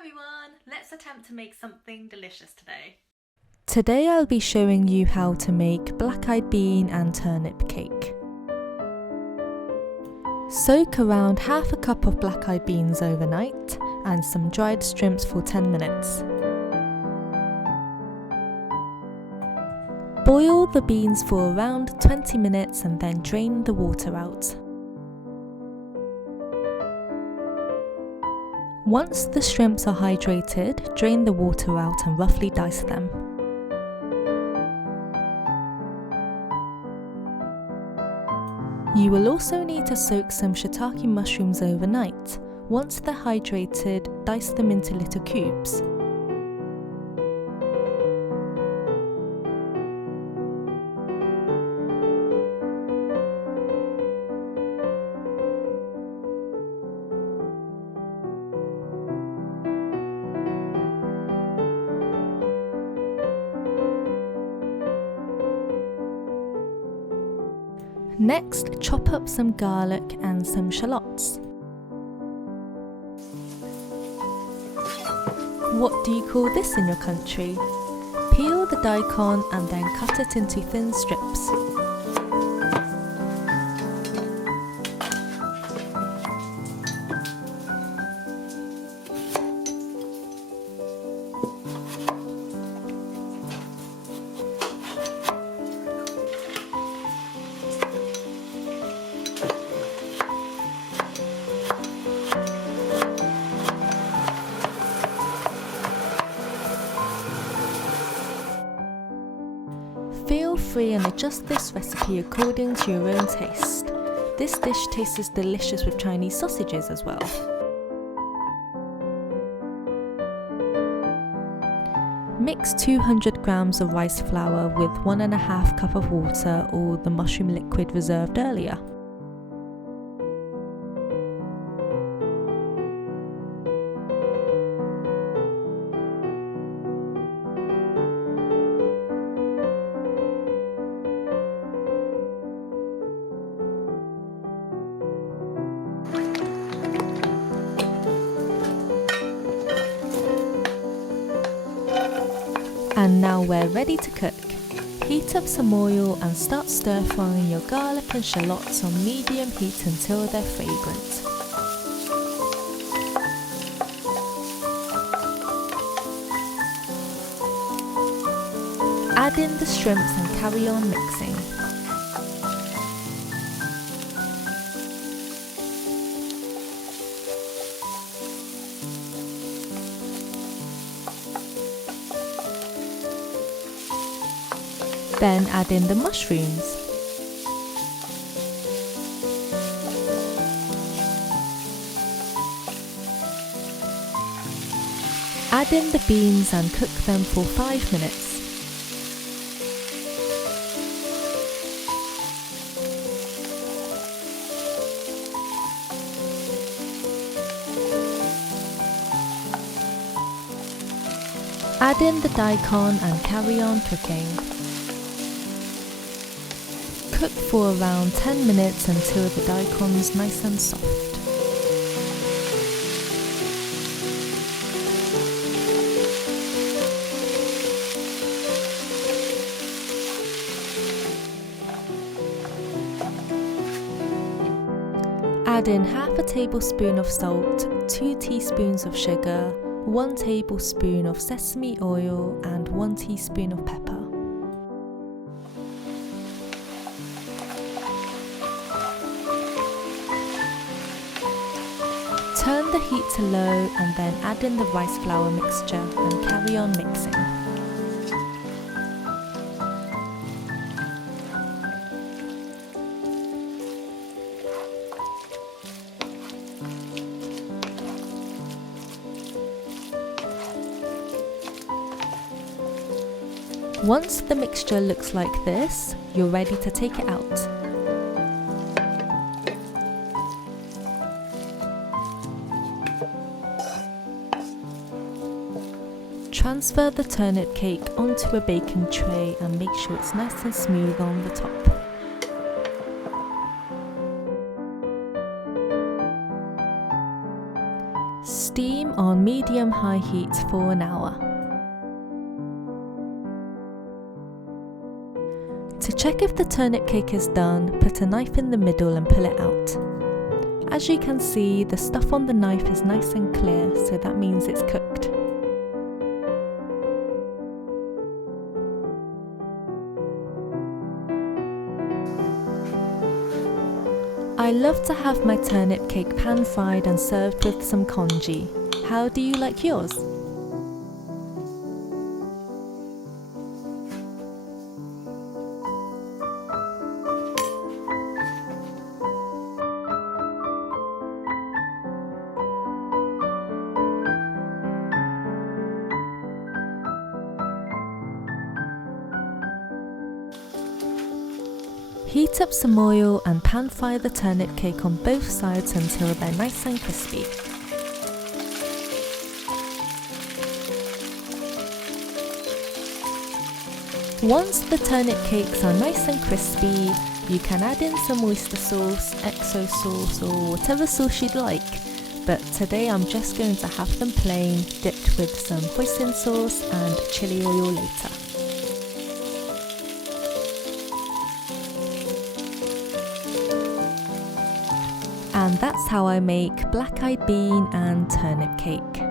everyone! Let's attempt to make something delicious today. Today I'll be showing you how to make black-eyed bean and turnip cake. Soak around half a cup of black-eyed beans overnight and some dried shrimps for 10 minutes. Boil the beans for around 20 minutes and then drain the water out. Once the shrimps are hydrated, drain the water out and roughly dice them. You will also need to soak some shiitake mushrooms overnight. Once they're hydrated, dice them into little cubes. Next, chop up some garlic and some shallots. What do you call this in your country? Peel the daikon and then cut it into thin strips. Feel free and adjust this recipe according to your own taste. This dish tastes delicious with Chinese sausages as well. Mix 200 grams of rice flour with 1.5 cup of water or the mushroom liquid reserved earlier. And now we're ready to cook. Heat up some oil and start stir frying your garlic and shallots on medium heat until they're fragrant. Add in the shrimps and carry on mixing. Then add in the mushrooms. Add in the beans and cook them for 5 minutes. Add in the daikon and carry on cooking. Cook for around 10 minutes until the daikon is nice and soft. Add in half a tablespoon of salt, 2 teaspoons of sugar, 1 tablespoon of sesame oil and 1 teaspoon of pepper. Turn the heat to low and then add in the rice flour mixture and carry on mixing. Once the mixture looks like this, you're ready to take it out. Transfer the turnip cake onto a baking tray and make sure it's nice and smooth on the top. Steam them on medium-high heat for an hour. To check if the turnip cake is done, put a knife in the middle and pull it out. As you can see, the stuff on the knife is nice and clear, so that means it's cooked. I love to have my turnip cake pan-fried and served with some congee. How do you like yours? Heat up some oil and pan fry the turnip cake on both sides until they're nice and crispy. Once the turnip cakes are nice and crispy, you can add in some oyster sauce, XO sauce or whatever sauce you'd like, but today I'm just going to have them plain, dipped with some hoisin sauce and chili oil later. And that's how I make black-eyed bean and turnip cake.